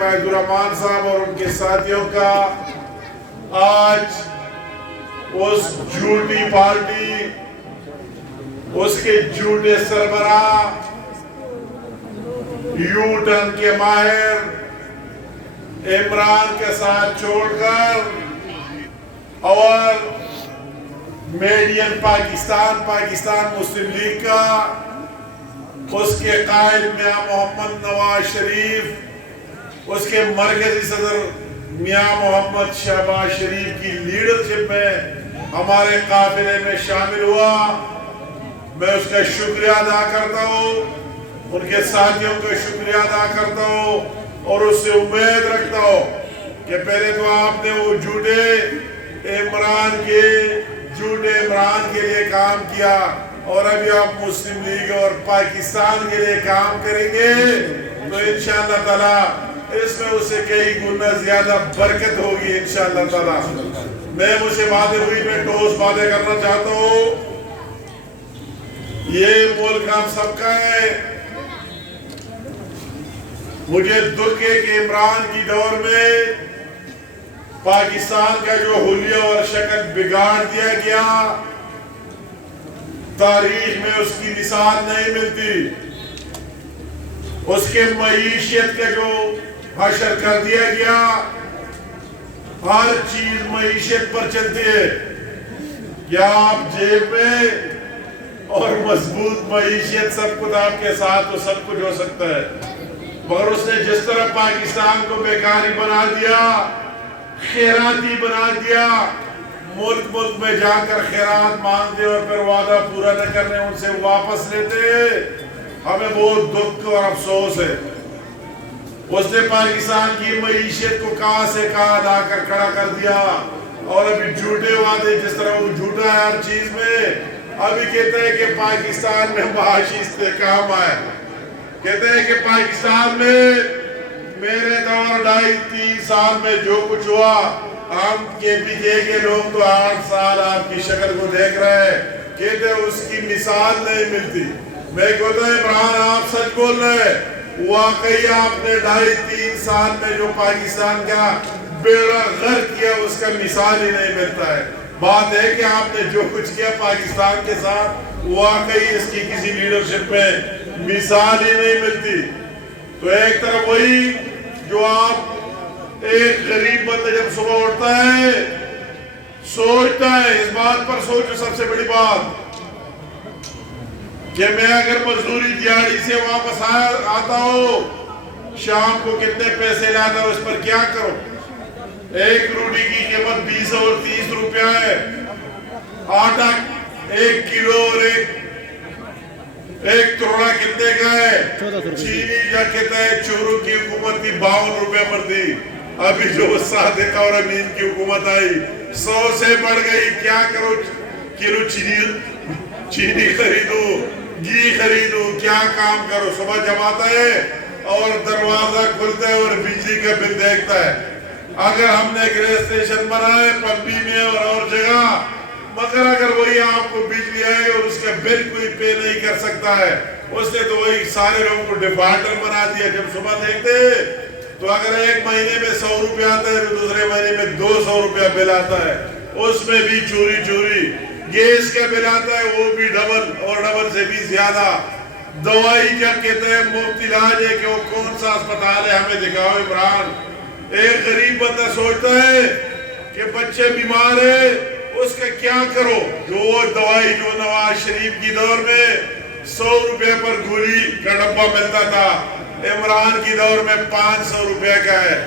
فیض الرحمان صاحب اور ان کے ساتھیوں کا آج اس جھوٹی پارٹی، اس کے جھوٹے سربراہ، یو ٹرن کے ماہر عمران کے ساتھ چھوڑ کر اور میڈین پاکستان مسلم لیگ کا اس کے قائد میاں محمد نواز شریف، اس کے مرکزی صدر میاں محمد شہباز شریف کی لیڈرشپ میں ہمارے قافلے میں شامل ہوا، میں اس کا شکریہ ادا کرتا ہوں، ان کے ساتھیوں کا شکریہ ادا کرتا ہوں اور اس سے امید رکھتا ہوں کہ پہلے تو آپ نے وہ جھوٹے عمران کے لیے کام کیا اور ابھی آپ مسلم لیگ اور پاکستان کے لیے کام کریں گے تو انشاءاللہ تعالی اس میں اسے کئی گنا زیادہ برکت ہوگی انشاءاللہ تعالی۔ میں مجھ سے باتیں ہوئی، میں ٹوس باتیں کرنا چاہتا ہوں۔ یہ ملک ہم سب کا ہے۔ مجھے دکھ ہے کہ عمران کی دور میں پاکستان کا جو حلیہ اور شکل بگاڑ دیا گیا، تاریخ میں اس کی مثال نہیں ملتی۔ اس کے معیشت کا جو حشر کر دیا گیا، ہر چیز معیشت پر چلتی ہے، کیا آپ جیب میں اور مضبوط معیشت سب کچھ آپ کے ساتھ تو سب کچھ ہو سکتا ہے، مگر اس نے جس طرح پاکستان کو بیکاری بنا دیا، خیراتی بنا دیا، ملک میں جا کر خیرات مانگتے اور پھر وعدہ پورا نہ کرنے ان سے واپس لیتے، ہمیں بہت دکھ اور افسوس ہے۔ اس نے پاکستان کی معیشت کو کہاں سے کہاں لا کر کھڑا کر دیا، اور ابھی جھوٹے وعدے، جس طرح وہ جھوٹا ہے ہر چیز میں، ابھی کہتے ہیں کہ پاکستان میں معاشی استحکام آئے، کہتے ہیں کہ پاکستان میں میرے دور 2.5-3 سال میں جو کچھ ہوا، ہم کے پیچھے کے لوگ تو 8 سال آپ کی شکل کو دیکھ رہے ہیں، کہتے ہیں اس کی مثال نہیں ملتی۔ میں کہتا ہوں عمران آپ سچ بول رہے ہیں، واقعی آپ نے 2.5-3 سال میں جو پاکستان کا بیڑا غرق کیا اس کا مثال ہی نہیں ملتا ہے۔ بات ہے کہ آپ نے جو کچھ کیا پاکستان کے ساتھ، واقعی اس کی کسی لیڈرشپ میں مثال ہی نہیں ملتی۔ تو ایک طرف وہی جو آپ ایک غریب بندہ جب صبح اٹھتا ہے سوچتا ہے، اس بات پر سوچو سب سے بڑی بات کہ میں اگر مزدوری دیہڑی سے واپس آتا ہوں، شام کو کتنے پیسے لاتا ہوں، اس پر کیا کروں؟ ایک روٹی کی قیمت 20 اور 30 روپیہ ہے، آٹا 1 کلو اور ایک توڑا کتنے کا ہے؟ چینی جا کہتا ہے چوروں کی حکومت تھی 52 روپے پر تھی، ابھی جو صادق اور امین کی حکومت آئی 100 سے بڑھ گئی، کیا کرو؟ کلو چینی خریدو، گھی خریدو، کیا کام کرو؟ صبح جب آتا ہے اور دروازہ کھلتا ہے اور بجلی کا بل دیکھتا ہے، اگر ہم نے گریس اسٹیشن بنائے پمپی میں اور جگہ، مگر اگر وہی آپ کو بجلی آئے اور اس کا بل کوئی پے نہیں کر سکتا ہے، اس نے تو وہی سارے لوگوں کو ڈیفالٹر بنا دیا۔ جب صبح دیکھتے تو اگر ایک مہینے میں 100 روپے آتا ہے تو دوسرے مہینے میں 200 روپے بل آتا ہے، اس میں بھی چوری گیس کا بل آتا ہے، وہ بھی ڈبل اور ڈبل سے بھی زیادہ۔ دوائی جب کہتے ہیں مفت علاج ہے کہ وہ کون سا اسپتال ہے ہمیں دکھاؤ عمران۔ ایک غریب بندہ سوچتا ہے کہ بچے بیمار ہیں، اس کا کیا کرو؟ جو دوائی جو نواز شریف کی دور میں 100 روپے پر گولی کا ڈبہ ملتا تھا، عمران کی دور میں 500 روپے کا ہے۔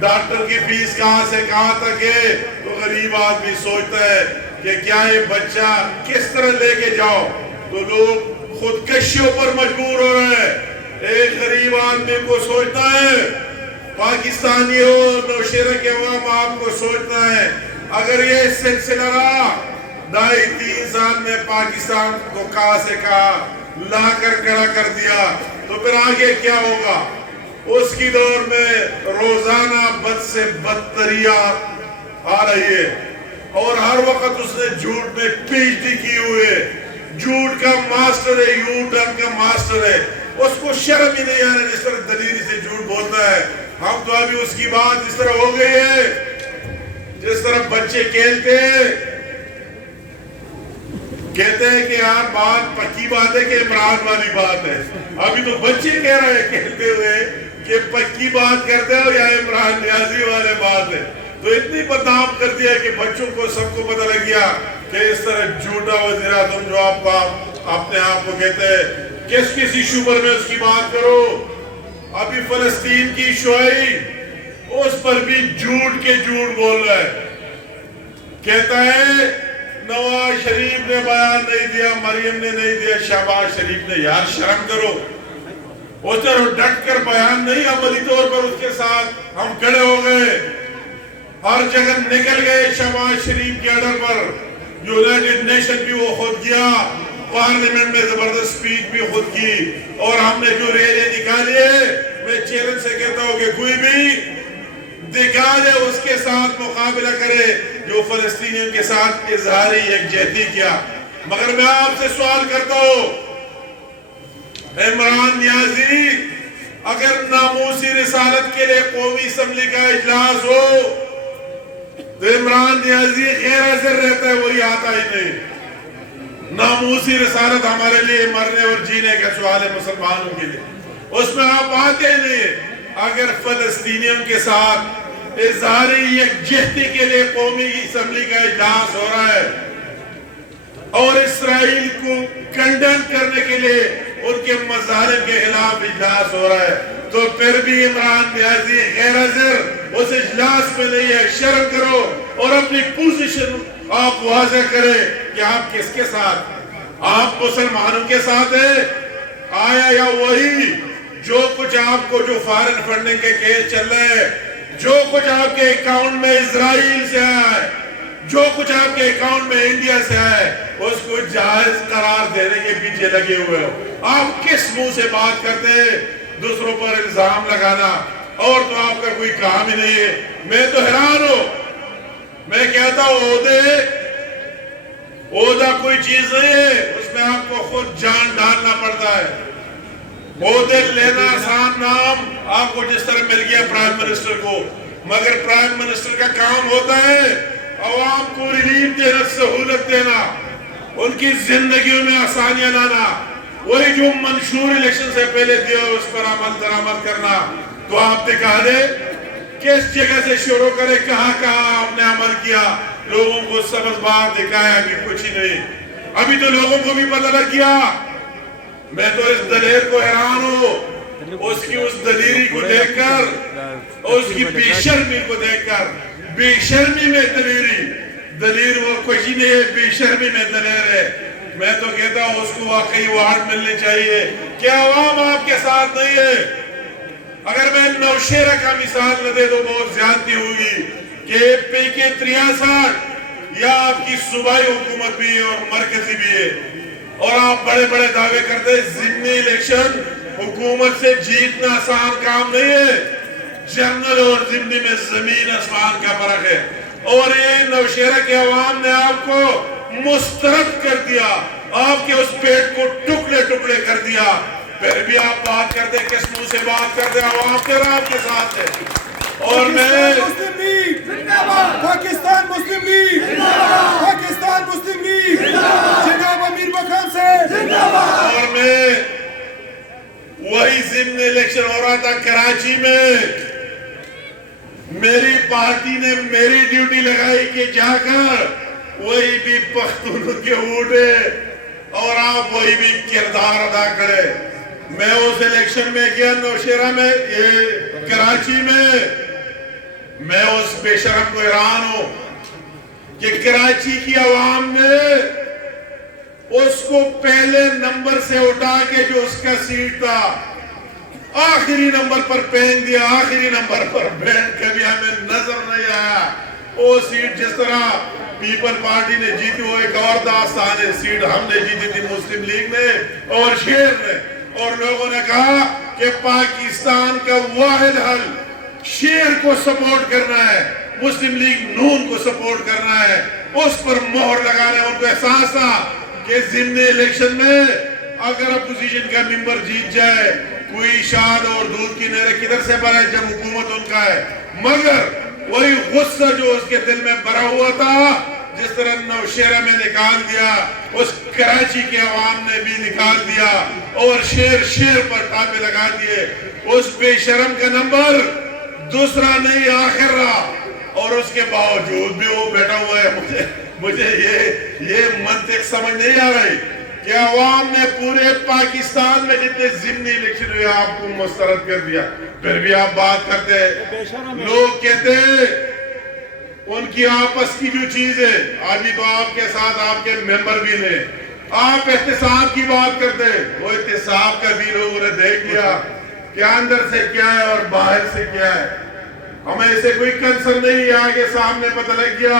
ڈاکٹر کی فیس کہاں سے کہاں تک ہے؟ تو غریب آدمی سوچتا ہے کہ کیا یہ بچہ کس طرح لے کے جاؤ، تو لوگ خودکشیوں پر مجبور ہو رہے ہیں۔ ایک غریب آدمی کو سوچتا ہے، پاکستانی اور نوشہرہ کے عوام آپ کو سوچنا ہے، اگر یہ سلسلہ رہا 2.5-3 سال میں پاکستان کو کہاں سے کہاں لا کر کھڑا کر دیا، تو پھر آگے کیا ہوگا؟ اس کی دور میں روزانہ بد سے بدتریات آ رہی ہے، اور ہر وقت اس نے جھوٹ میں PhD کی ہوئے، جھوٹ کا ماسٹر ہے، یو ٹرن کا ماسٹر ہے۔ اس کو شرم ہی نہیں آ رہا جس طرح دلیری سے جھوٹ بولتا ہے۔ ہم تو ابھی اس کی بات اس طرح ہو گئی ہے جس طرح بچے کھیلتے کہتے ہیں کہ یار بات پکی بات ہے کہ عمران والی بات ہے. ابھی تو بچے کہہ رہے ہیں کھیلتے ہوئے کہ پکی بات کرتے ہو یا عمران نیازی والے بات ہے. تو اتنی بدنام کر دیا کہ بچوں کو سب کو پتہ لگ گیا کہ اس طرح جھوٹا وزیر اعظم جو آپ اپنے آپ کو کہتے ہیں کس ایشو پر میں اس کی بات کرو. ابھی فلسطین کی ایشو آئی اس پر بھی جھوٹ کے جھوٹ بول رہا ہے. کہتا ہے نواز شریف نے بیان نہیں دیا, مریم نے نہیں دیا, شہباز شریف نے. یار شرم کرو. اس طرح ڈٹ کر بیان نہیں, عملی طور پر اس کے ساتھ ہم کھڑے ہو گئے, ہر جگہ نکل گئے شہباز شریف کے آرڈر پر. یونائٹڈ نیشن بھی وہ خود کیا, پارلیمنٹ میں زبردست سپیچ بھی خود کی, اور ہم نے جو ریلیں نکالی ہے میں چیلنج سے کہتا ہوں کہ کوئی بھی دکھا دے اس کے ساتھ مقابلہ کرے جو فلسطینیوں کے ساتھ اظہاری یکجہتی کیا. مگر میں آپ سے سوال کرتا ہوں عمران نیازی, اگر ناموسی رسالت کے لیے قومی اسمبلی کا اجلاس ہو تو عمران نیازی غیر حاضر رہتا ہے, وہی آتا ہی نہیں. ناموسی رسالت ہمارے لیے مرنے اور جینے کا سوال ہے مسلمانوں کے لیے, اس میں آپ آتے نہیں. اگر فلسطینیوں کے ساتھ اظہاری یکجہتی کے لیے قومی اسمبلی کا اجلاس ہو رہا ہے اور اسرائیل کو کنڈن کرنے کے لیے ان کے مظالم کے خلاف اجلاس ہو رہا ہے, تو پھر بھی عمران نیازی غیر حاضر اس اجلاس میں نہیں ہے. شرم کرو اور اپنی پوزیشن آپ واضح کریں کہ آپ کس کے ساتھ, آپ مسلمانوں کے ساتھ ہیں آیا یا وہی جو کچھ آپ کو جو فارن فنڈنگ کے کیس چل رہے ہیں, جو کچھ آپ کے اکاؤنٹ میں اسرائیل سے آیا ہے, جو کچھ آپ کے اکاؤنٹ میں انڈیا سے آیا ہے, اس کو جائز قرار دینے کے پیچھے لگے ہوئے ہو. آپ کس منہ سے بات کرتے ہیں دوسروں پر الزام لگانا, اور تو آپ کا کوئی کام ہی نہیں ہے. میں تو حیران ہوں, میں کہتا ہوں عہدہ کوئی چیز نہیں ہے, اس میں آپ کو خود جان ڈالنا پڑتا ہے. عہدے لینا آسان نام آپ کو جس طرح مل گیا پرائم منسٹر کو, مگر پرائم منسٹر کا کام ہوتا ہے عوام کو ریلیف دینا, سہولت دینا, ان کی زندگیوں میں آسانیاں لانا. وہی جو منشور الیکشن سے پہلے دیا اس پر عمل درآمد کرنا. تو آپ دکھا دے کس جگہ سے شروع کرے, کہاں کہاں آپ نے عمل کیا, لوگوں کو سبز بات دکھایا, ابھی کچھ ہی نہیں. ابھی تو لوگوں کو بھی پتہ لگ گیا. میں تو اس دلیر کو حیران ہوں, اس کی اس دلیری کو دیکھ کر, اس کی بے شرمی کو دیکھ کر. بے شرمی میں دلیری, دلیر وہ کچھ ہی نہیں ہے, بے شرمی میں دلیر ہے. میں تو کہتا ہوں اس کو واقعی وارڈ ملنی چاہیے کہ عوام آپ کے ساتھ نہیں ہے. اگر میں نوشیرہ کا مثال نہ دے تو بہت زیادتی ہوگی کہ پی کے 63 یا آپ کی صوبائی حکومت بھی ہے اور مرکزی بھی ہے, اور آپ بڑے بڑے دعوے کرتے ہیں. ضمنی الیکشن حکومت سے جیتنا آسان کام نہیں ہے. جنرل اور ضمنی میں زمین آسمان کا فرق ہے, اور یہ نوشیرہ کے عوام نے آپ کو مسترد کر دیا, آپ کے اس پیٹ کو ٹکڑے ٹکڑے کر دیا. پھر بھی آپ بات کرتے, کس منہ سے بات کرتے, عوام تیرا آپ کے ساتھ ہے. اور میں پاکستان مسلم لیگ, پاکستان مسلم لیگ, جناب امیر مقام سے, اور میں وہی ضمن الیکشن ہو رہا تھا کراچی میں, میری پارٹی نے میری ڈیوٹی لگائی کہ جا کر وہی بھی پختونوں کے اونٹے اور آپ وہی بھی کردار ادا کرے. میں اس الیکشن میں گیا نوشیرہ میں, یہ کراچی میں. میں اس بے شرم کو حیران ہوں کہ کراچی کی عوام نے اس کو پہلے نمبر سے اٹھا کے جو اس کا سیٹ تھا آخری نمبر پر پھینک دیا. آخری نمبر پر بینڈ کبھی ہمیں نظر نہیں آیا. وہ سیٹ جس طرح پیپل پارٹی نے جیتی وہ ایک اور داستان ہے. سیٹ ہم نے جیتی تھی مسلم لیگ نے اور شیر نے, اور لوگوں نے کہا کہ پاکستان کا واحد حل شیر کو سپورٹ کرنا ہے, مسلم لیگ نون کو سپورٹ کرنا ہے. اس پر مہر لگانا ہے. ان کو احساس تھا کہ ضمنی الیکشن میں اگر اپوزیشن کا ممبر جیت جائے کوئی شاد اور دودھ کی نہریں کدھر سے بھرے جب حکومت ان کا ہے. مگر وہی غصہ جو اس کے دل میں بھرا ہوا تھا جس طرح نوشہرہ میں نکال دیا اس کراچی کے عوام نے بھی نکال دیا اور شیر پر ٹاپے لگا دیے. اس بے شرم کا نمبر دوسرا نہیں آخر رہا اور اس کے باوجود بھی وہ بیٹھا ہوا ہے. مجھے یہ منطق سمجھ نہیں آ رہی کہ عوام نے پورے پاکستان میں جتنے ضمنی الیکشن ہوئے آپ کو مسترد کر دیا پھر بھی آپ بات کرتے ہیں. لوگ کہتے ہیں ان کی آپس کی جو چیز ہے ابھی تو آپ کے ساتھ آپ کے ممبر بھی نے آپ احتساب کی بات کرتے ہیں. وہ احتساب کا بھی لوگوں نے دیکھ لیا کہ اندر سے کیا ہے اور باہر سے کیا ہے. ہمیں اسے کوئی کنسرن نہیں آگے سامنے پتہ لگ گیا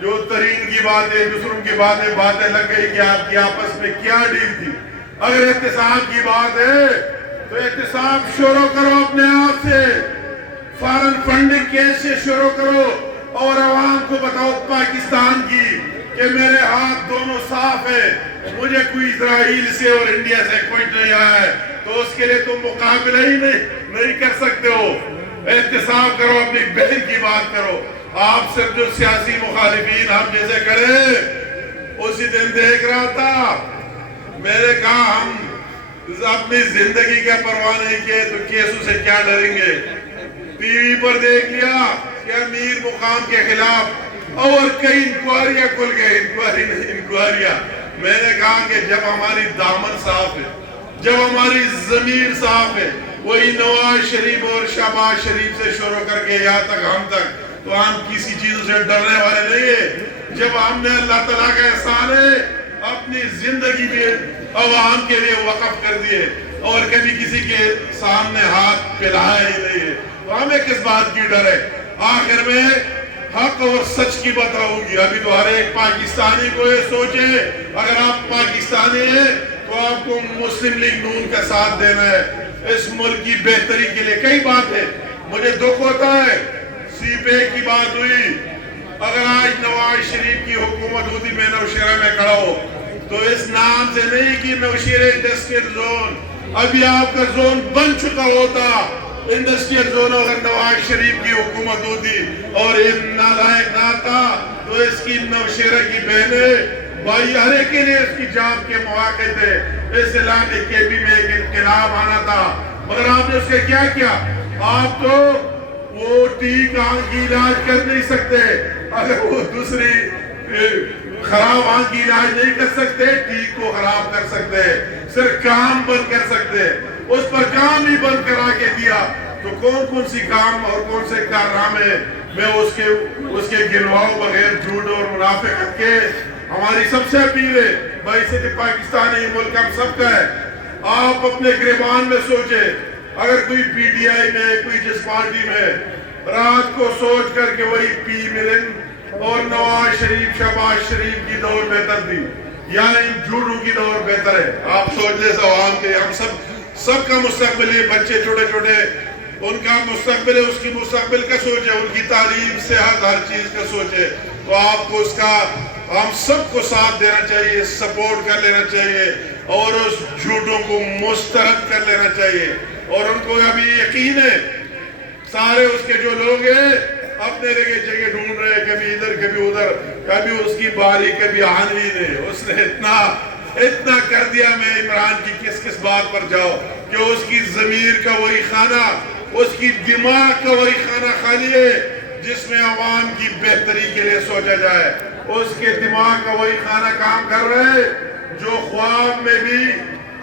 جو ترین کی باتیں دوسروں کی باتیں لگ گئی کہ آپ کی آپس میں کیا ڈیل تھی. اگر احتساب کی بات ہے تو احتساب شروع کرو اپنے آپ سے. فارن فنڈنگ کیسے شروع کرو اور عوام کو بتاؤ پاکستان کی کہ میرے ہاتھ دونوں صاف ہیں. مجھے کوئی اسرائیل سے اور انڈیا سے کوئی نہیں آیا ہے تو اس کے لیے تم مقابلہ ہی نہیں کر سکتے ہو. احتساب کرو اپنی بہن کی بات کرو. آپ صرف جو سیاسی مخالفین ہم جیسے کرے اسی دن دیکھ رہا تھا میں نے کہا ہم اپنی زندگی کا پرواہ نہیں کیے تو کیسوں سے کیا ڈریں گے. ٹی وی پر دیکھ لیا کہ امیر مقام کے خلاف اور کئی انکوائریاں کھل گئے انکوائریاں. میں نے کہا کہ جب ہماری دامن صاف ہے جب ہماری ضمیر صاف ہے وہی نواز شریف اور شہباز شریف سے شروع کر کے یہاں تک ہم تک تو ہم کسی چیزوں سے ڈرنے والے نہیں ہیں. جب ہم نے اللہ تعالیٰ کا احسان ہے اپنی زندگی بھی عوام کے لیے وقف کر دیے اور کبھی کسی کے سامنے ہاتھ پھیلایا ہی نہیں ہے تو ہمیں کس بات کی ڈر ہے. آخر میں حق اور سچ کی بات ہوگی. ابھی تو ہر ایک پاکستانی کو یہ سوچے اگر آپ پاکستانی ہیں تو آپ کو مسلم لیگ نون کا ساتھ دینا ہے اس ملک کی بہتری کے لیے. کئی بات ہے مجھے دکھ ہوتا ہے سی پیک کی بات ہوئی. اگر آج نواز شریف کی حکومت ہوتی میں نوشہرہ میں کھڑا ہو تو اس نام سے نہیں کہ نوشہرہ انڈسٹریل زون ابھی آپ کا زون بن چکا ہوتا. انڈسٹریل زون اگر نواز شریف کی حکومت ہوتی اور یہ نالائق نہ تھا تو اس کی نوشہرہ کی بہنیں بھائی ہر ایک کے لیے اس کی جاب کے مواقع تھے. اس علاقے کے بھی میں ایک انقلاب آنا تھا مگر آپ نے اس کے کیا آپ تو وہ ٹیک آنکھ کی علاج کر نہیں سکتے. اگر وہ دوسری خراب آنکھ کی علاج نہیں کر سکتے ٹیک کو خراب کر سکتے صرف کام بند کر سکتے. اس پر کام ہی بند کرا کے دیا تو کون سی کام اور کون سے کارنامے میں اس کے گنواؤں بغیر جھوٹ اور منافقت کے. ہماری سب سے اپیل ہے بھائی سے پاکستان ہے یہ ملک ہم سب کا ہے. آپ اپنے گریبان میں سوچیں اگر کوئی پی ٹی آئی میں کوئی جس پارٹی میں رات کو سوچ کر کے وہی پی ملن اور نواز شریف شہباز شریف کی دور بہتر تھی یا ان جھوٹوں کی دور بہتر ہے. آپ سوچ لیں عوام کے ہم سب کا مستقبل ہے. بچے چھوٹے ان کا مستقبل ہے اس کی مستقبل کا سوچے ان کی تعلیم صحت ہر چیز کا سوچے تو آپ کو اس کا ہم سب کو ساتھ دینا چاہیے سپورٹ کر لینا چاہیے اور اس جھوٹوں کو مسترد کر لینا چاہیے. اور ان کو ابھی یقین ہے سارے اس کے جو لوگ ہیں اپنے جگہ ڈھونڈ رہے کبھی ادھر کبھی ادھر کبھی اس کی باری کبھی آنوی نے اس نے اتنا کر دیا میں عمران کی کس بات پر جاؤ کہ اس کی ضمیر کا وہی خانہ اس کی دماغ کا وہی خانہ خالی ہے جس میں عوام کی بہتری کے لیے سوچا جائے. اس کے دماغ کا وہی خانہ کام کر رہے ہے جو خواب میں بھی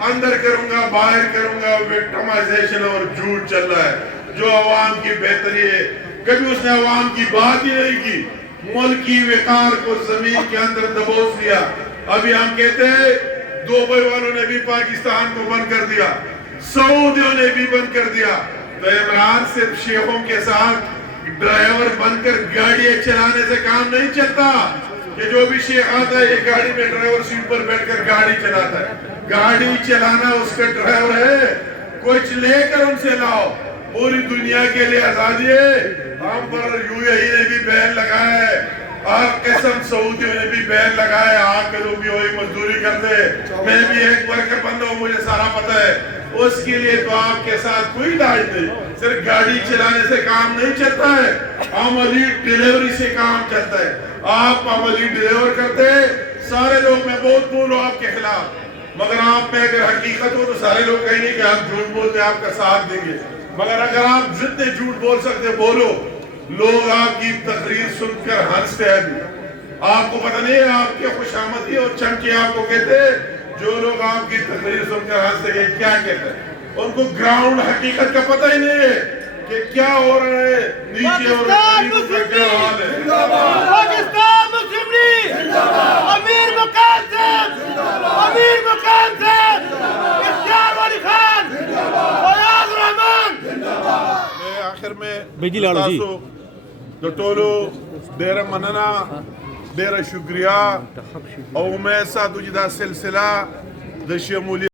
اندر کروں گا باہر کروں گا وکٹمائزیشن اور جھوٹ چل رہا ہے جو عوام کی بہتری ہے. کبھی اس نے عوام کی بات ہی نہیں کی. ملک کی وقار کو زمین کے اندر دبوچ دیا. ابھی ہم کہتے ہیں دبئی والوں نے بھی پاکستان کو بند کر دیا سعودیوں نے بھی بند کر دیا تو عمران صرف شیخوں کے ساتھ ڈرائیور بن کر گاڑیاں چلانے سے کام نہیں چلتا کہ جو بھی شیخ آتا ہے یہ گاڑی میں ڈرائیور سیٹ پر بیٹھ کر گاڑی چلاتا ہے. گاڑی چلانا اس کا ڈرائیور ہے کچھ لے کر ان سے لاؤ. پوری دنیا کے لیے آزادی ہے. ہم پر یو اے ای نے بھی بین لگایا ہے آپ قسم سعودیوں نے بھی بین لگایا ہے آپ کے لوگ بھی وہی مزدوری کرتے. میں بھی ایک ورکر بندہ ہوں مجھے سارا پتہ ہے اس کے لیے تو آپ کے ساتھ کوئی علاج نہیں. صرف گاڑی چلانے سے کام نہیں چلتا ہے, عملی ڈیلیوری سے کام چلتا ہے. آپ عملی ڈیلیور کرتے ہیں. سارے لوگ, میں بہت بولوں آپ کے خلاف, مگر آپ میں اگر حقیقت ہو تو سارے لوگ کہیں گے کہ آپ جھوٹ بولتے آپ کا ساتھ دیں گے. مگر اگر آپ جتنے جھوٹ بول سکتے بولو. لوگ آپ کی تقریر سن کر ہنستے ہیں. آپ کو پتہ نہیں ہے آپ کے خوش آمدی اور چمچے آپ کو کہتے ہیں. جو لوگ آپ کی تقریر سن کر ہنستے ہیں کیا کہتے ہیں, ان کو گراؤنڈ حقیقت کا پتہ ہی نہیں ہے کہ کیا ہو رہا ہے نیچے اور زمین کا کیا حال ہے. پاکستان مسلم لیگ امیر مقام صاحب, امیر مقام صاحب, اختیار ولی خان, فیاض الرحمان. میں آخر میں تاسو د ټولو ډیره مننه, ډیره شکریہ, او امید ساتو چې دا سلسله د شمولیت